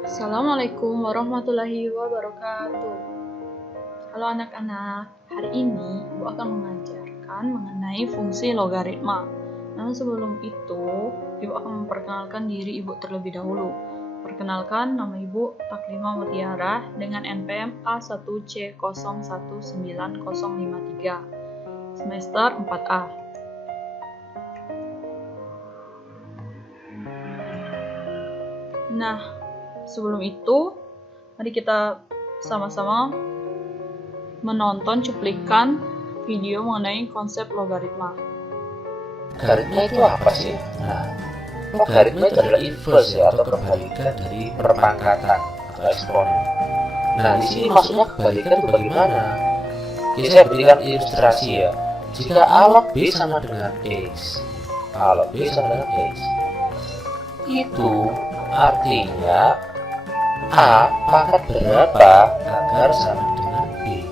Assalamualaikum warahmatullahi wabarakatuh. Halo anak-anak, hari ini Ibu akan mengajarkan mengenai fungsi logaritma. Namun sebelum itu, Ibu akan memperkenalkan diri Ibu terlebih dahulu. Perkenalkan, nama Ibu Taklima Mutiara dengan NPM A1C019053, semester 4A. Nah, sebelum itu, mari kita sama-sama menonton cuplikan video mengenai konsep logaritma. Logaritma itu apa sih? Nah, logaritma itu adalah inverse ya, atau kebalikan dari perpangkatan atau eksponen. Nah, di sini maksudnya kebalikan itu bagaimana? Jadi saya berikan ilustrasi ya. Jika A log B sama dengan X, A log B sama dengan X, itu artinya A pangkat berapa agar sama dengan B.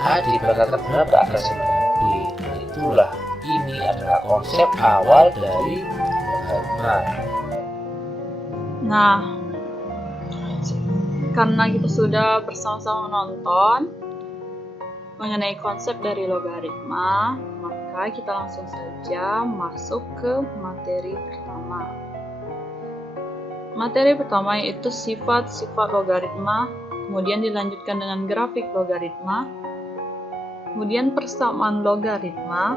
A dipangkatkan berapa agar sama dengan B. Nah, itulah, ini adalah konsep awal dari logaritma. Nah, karena kita sudah bersama-sama menonton mengenai konsep dari logaritma, maka kita langsung saja masuk ke materi pertama. Materi pertama yaitu sifat-sifat logaritma, kemudian dilanjutkan dengan grafik logaritma, kemudian persamaan logaritma,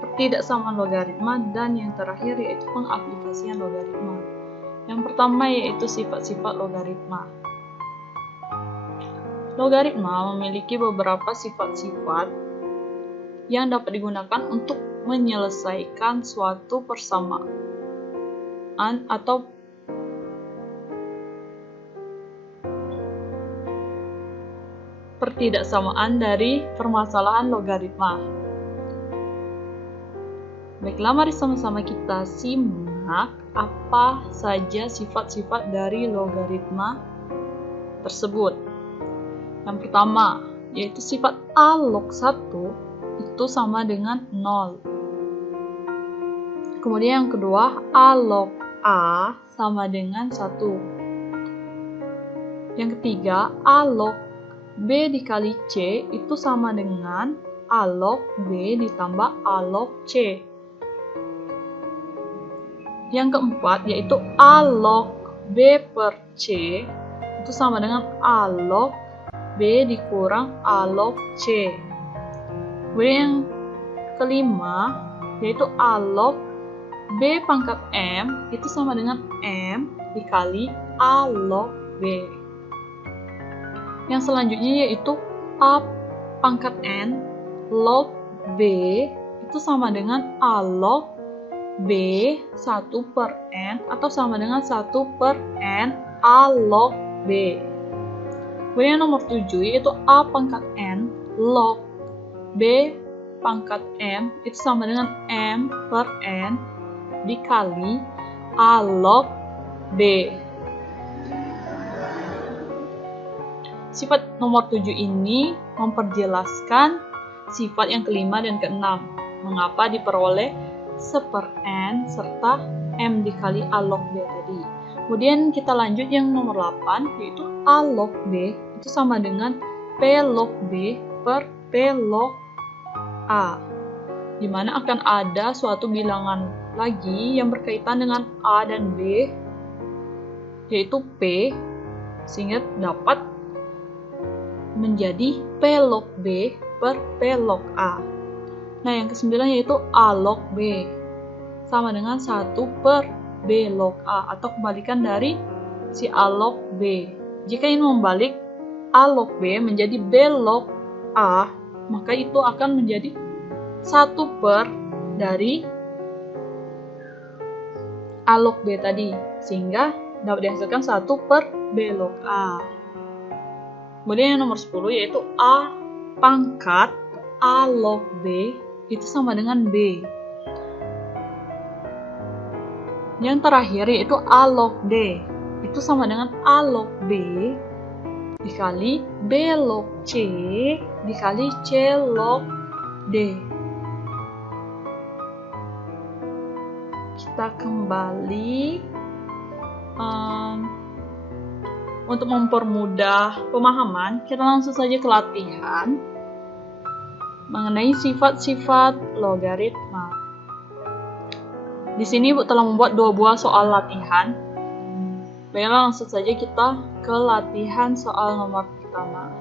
pertidaksamaan logaritma, dan yang terakhir yaitu pengaplikasian logaritma. Yang pertama yaitu sifat-sifat logaritma. Logaritma memiliki beberapa sifat-sifat yang dapat digunakan untuk menyelesaikan suatu persamaan atau pertidaksamaan dari permasalahan logaritma. Baiklah, mari sama-sama kita simak apa saja sifat-sifat dari logaritma tersebut. Yang pertama, yaitu sifat A log 1 itu sama dengan 0. Kemudian yang kedua, A log A sama dengan 1. Yang ketiga, A log B dikali C itu sama dengan A log B ditambah A log C. Yang keempat, yaitu A log B per C itu sama dengan A log B dikurang A log C. Kemudian yang kelima, yaitu A log B pangkat M itu sama dengan M dikali A log B. Yang selanjutnya yaitu A pangkat N log B itu sama dengan A log B 1 per N atau sama dengan 1 per N A log B. Kemudian yang nomor 7 yaitu A pangkat N log B pangkat M itu sama dengan M per N dikali A log B. Sifat nomor 7 ini memperjelaskan sifat yang kelima dan keenam. Mengapa diperoleh 1 per N serta M dikali A log B tadi. Kemudian kita lanjut yang nomor 8, yaitu A log B itu sama dengan P log B per P log A, di mana akan ada suatu bilangan lagi yang berkaitan dengan A dan B, yaitu P, sehingga dapat menjadi P log B per P log A. Nah, yang kesembilan yaitu A log B sama dengan 1 per B log A, atau kebalikan dari si A log B. Jika ingin membalik A log B menjadi B log A, maka itu akan menjadi 1 per dari A log B tadi, sehingga dapat dihasilkan 1 per B log A. Kemudian yang nomor 10 yaitu A pangkat A log B itu sama dengan B. Yang terakhir yaitu A log D itu sama dengan A log B dikali B log C dikali C log D. Kita kembali Untuk mempermudah pemahaman, kita langsung saja ke latihan mengenai sifat-sifat logaritma. Di sini Ibu telah membuat 2 buah soal latihan. Baiklah, langsung saja kita ke latihan soal nomor pertama.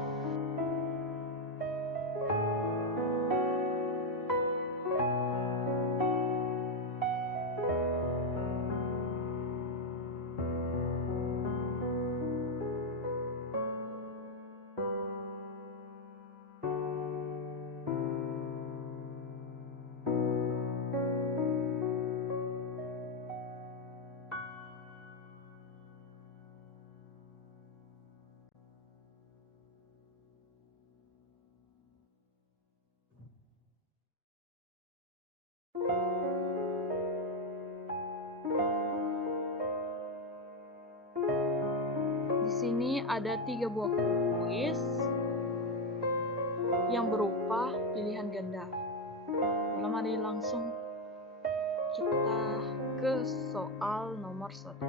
Di sini ada 3 buah kuis yang berupa pilihan ganda. Mari langsung kita ke soal nomor 1.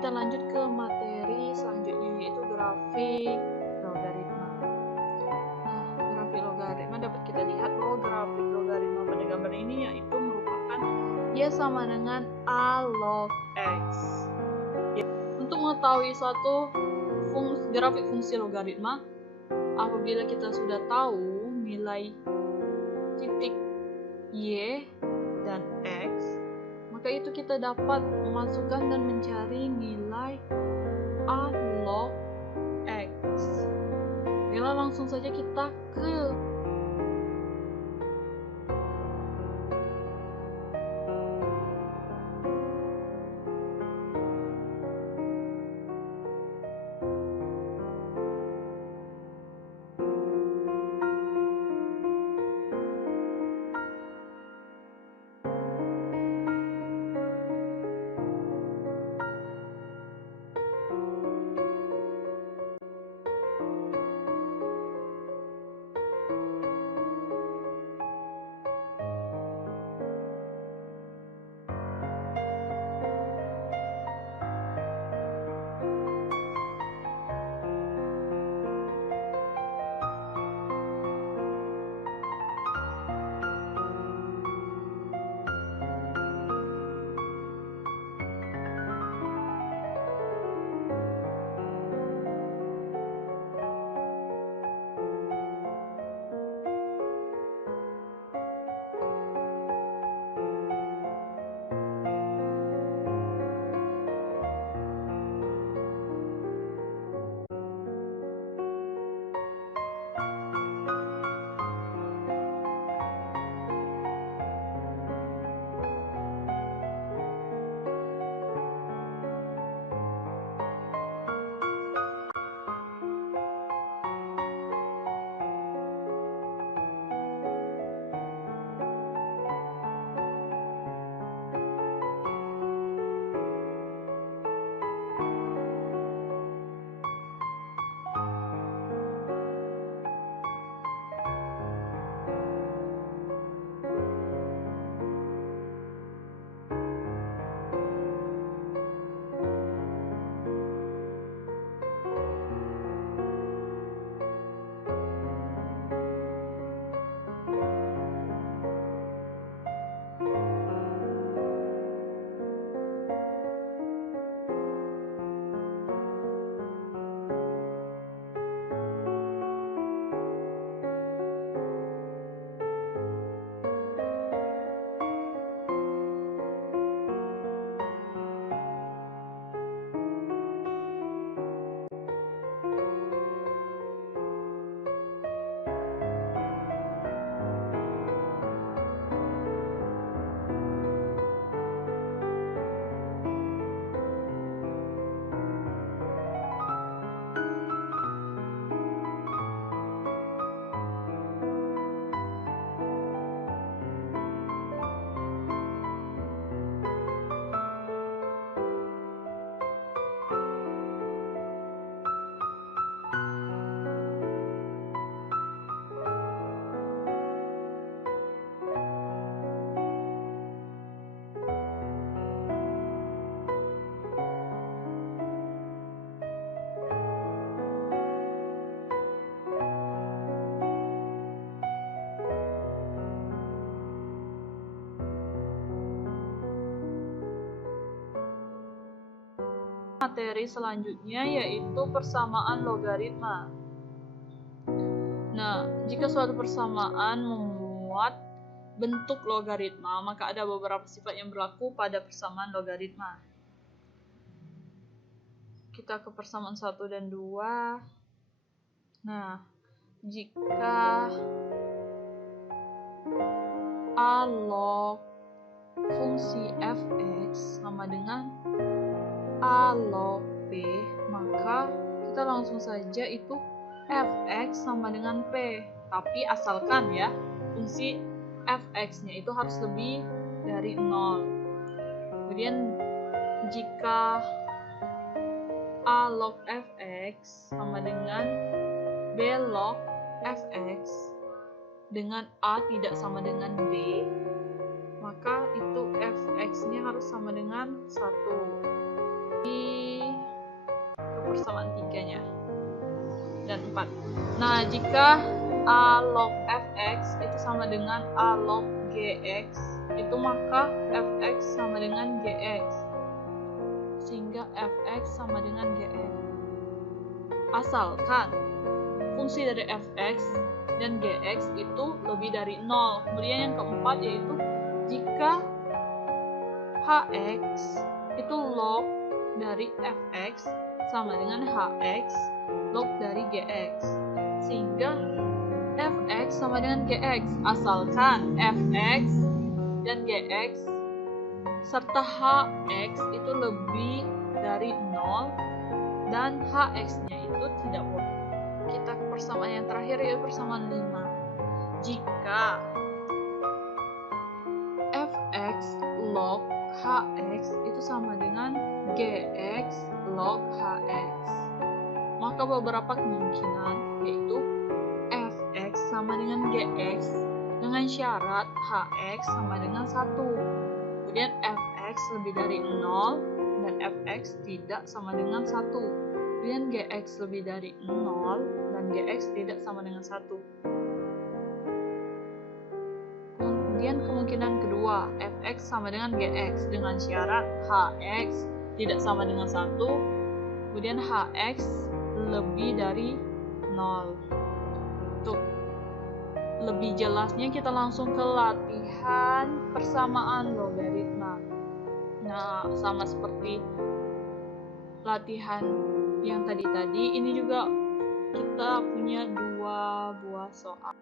Kita lanjut ke materi selanjutnya, yaitu grafik logaritma. Grafik logaritma dapat kita lihat bahwa grafik logaritma pada gambar ini yaitu merupakan Y sama dengan A log X. Untuk mengetahui suatu grafik fungsi logaritma, apabila kita sudah tahu nilai titik Y dan X, maka itu kita dapat memasukkan dan mencari nilai A log X. Bila langsung saja kita ke Materi selanjutnya yaitu persamaan logaritma. Nah, jika suatu persamaan memuat bentuk logaritma, maka ada beberapa sifat yang berlaku pada persamaan logaritma. Kita ke persamaan 1 dan 2. Nah, jika A log fungsi fx sama dengan A log P, maka kita langsung saja itu fx sama dengan P. Tapi asalkan ya, fungsi fx-nya itu harus lebih dari 0. Kemudian jika A log fx sama dengan B log fx dengan A tidak sama dengan B, maka itu fx-nya harus sama dengan 1. Di persamaan 3-nya dan 4. Nah, jika A log fx itu sama dengan A log gx, itu maka fx sama dengan gx, sehingga fx sama dengan gx. Asalkan fungsi dari fx dan gx itu lebih dari 0. Kemudian yang keempat yaitu jika hx itu log dari fx sama dengan hx log dari gx, sehingga fx sama dengan gx asalkan fx dan gx serta hx itu lebih dari 0 dan hx-nya itu tidak boleh. Kita ke persamaan yang terakhir yaitu persamaan 5. Jika fx log hx itu sama dengan gx log hx, maka beberapa kemungkinan yaitu fx sama dengan gx dengan syarat hx sama dengan 1. Kemudian fx lebih dari 0 dan fx tidak sama dengan 1. Kemudian gx lebih dari 0 dan gx tidak sama dengan 1. Kemudian kemungkinan kedua, fx sama dengan gx dengan syarat hx tidak sama dengan 1, kemudian hx lebih dari 0. Untuk lebih jelasnya kita langsung ke latihan persamaan logaritma. Nah, sama seperti latihan yang tadi, ini juga kita punya 2 buah soal.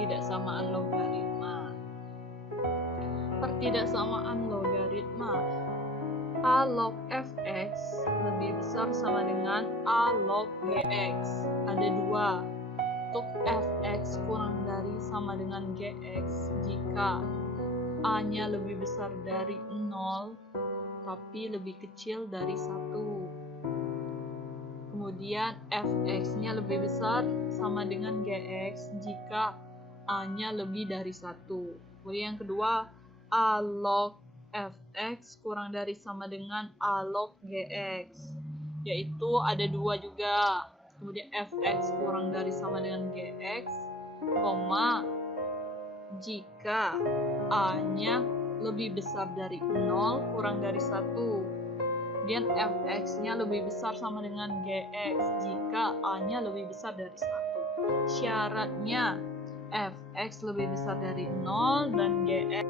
pertidaksamaan logaritma. Pertidaksamaan logaritma. A log fx lebih besar sama dengan A log gx. Ada dua. Untuk fx kurang dari sama dengan gx jika a-nya lebih besar dari 0 tapi lebih kecil dari 1. Kemudian fx-nya lebih besar sama dengan gx jika a-nya lebih dari 1. Kemudian yang kedua, a log fx kurang dari sama dengan a log gx, yaitu ada dua juga. Kemudian fx kurang dari sama dengan gx, jika a-nya lebih besar dari 0 kurang dari 1. Kemudian fx-nya lebih besar sama dengan gx jika a-nya lebih besar dari 1. Syaratnya fx lebih besar dari 0 dan gx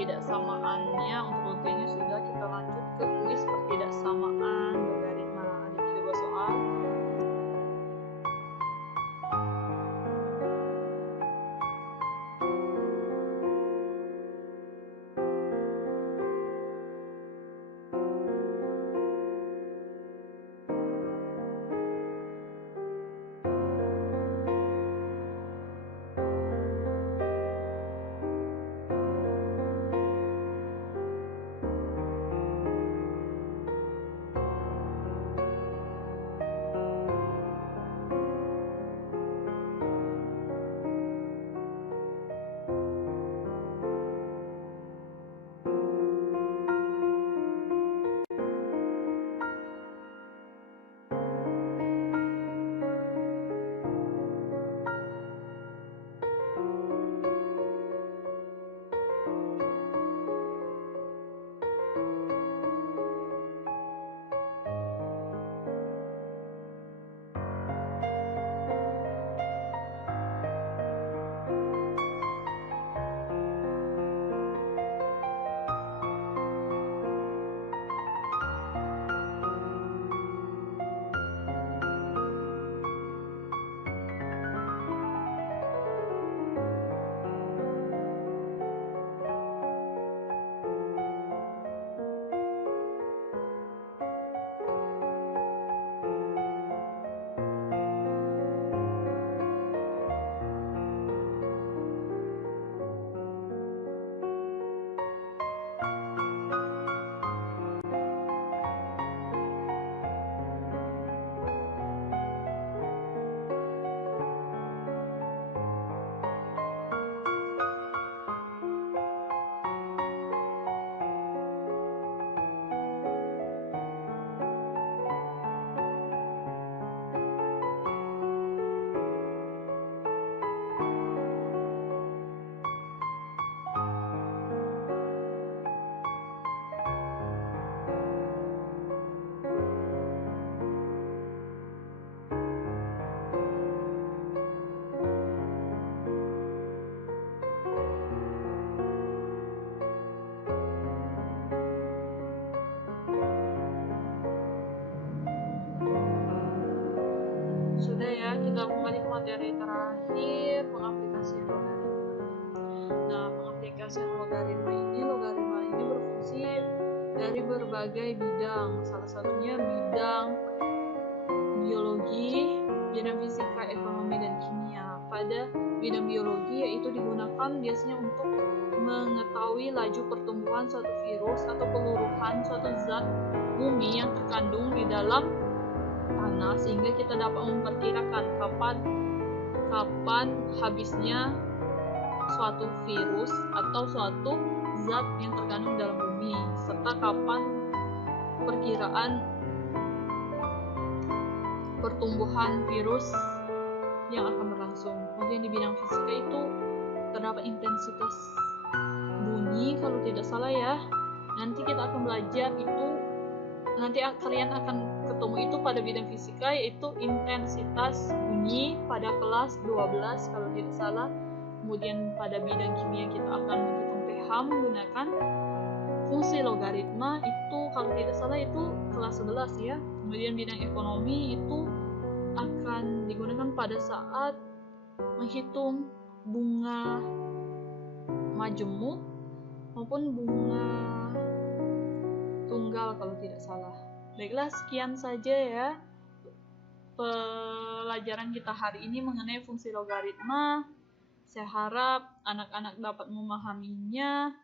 pertidaksamaannya. Untuk rutenya sudah, kita lanjut ke kuis pertidaksamaan logaritma. Ada 3 buah soal. dari berbagai bidang, salah satunya bidang biologi, bidang fisika, ekonomi, dan kimia. Pada bidang biologi yaitu digunakan biasanya untuk mengetahui laju pertumbuhan suatu virus atau peluruhan suatu zat bumi yang terkandung di dalam tanah, sehingga kita dapat memperkirakan kapan habisnya suatu virus atau suatu zat yang terkandung dalam bumi, serta kapan perkiraan pertumbuhan virus yang akan berlangsung. Kemudian di bidang fisika itu terdapat intensitas bunyi kalau tidak salah ya. Nanti kita akan belajar itu, nanti kalian akan ketemu itu pada bidang fisika, yaitu intensitas bunyi pada kelas 12 kalau tidak salah. Kemudian pada bidang kimia kita akan menghitung pH menggunakan fungsi logaritma, itu kalau tidak salah itu kelas 11 ya. Kemudian bidang ekonomi itu akan digunakan pada saat menghitung bunga majemuk maupun bunga tunggal kalau tidak salah. Baiklah, sekian saja ya pelajaran kita hari ini mengenai fungsi logaritma. Saya harap anak-anak dapat memahaminya.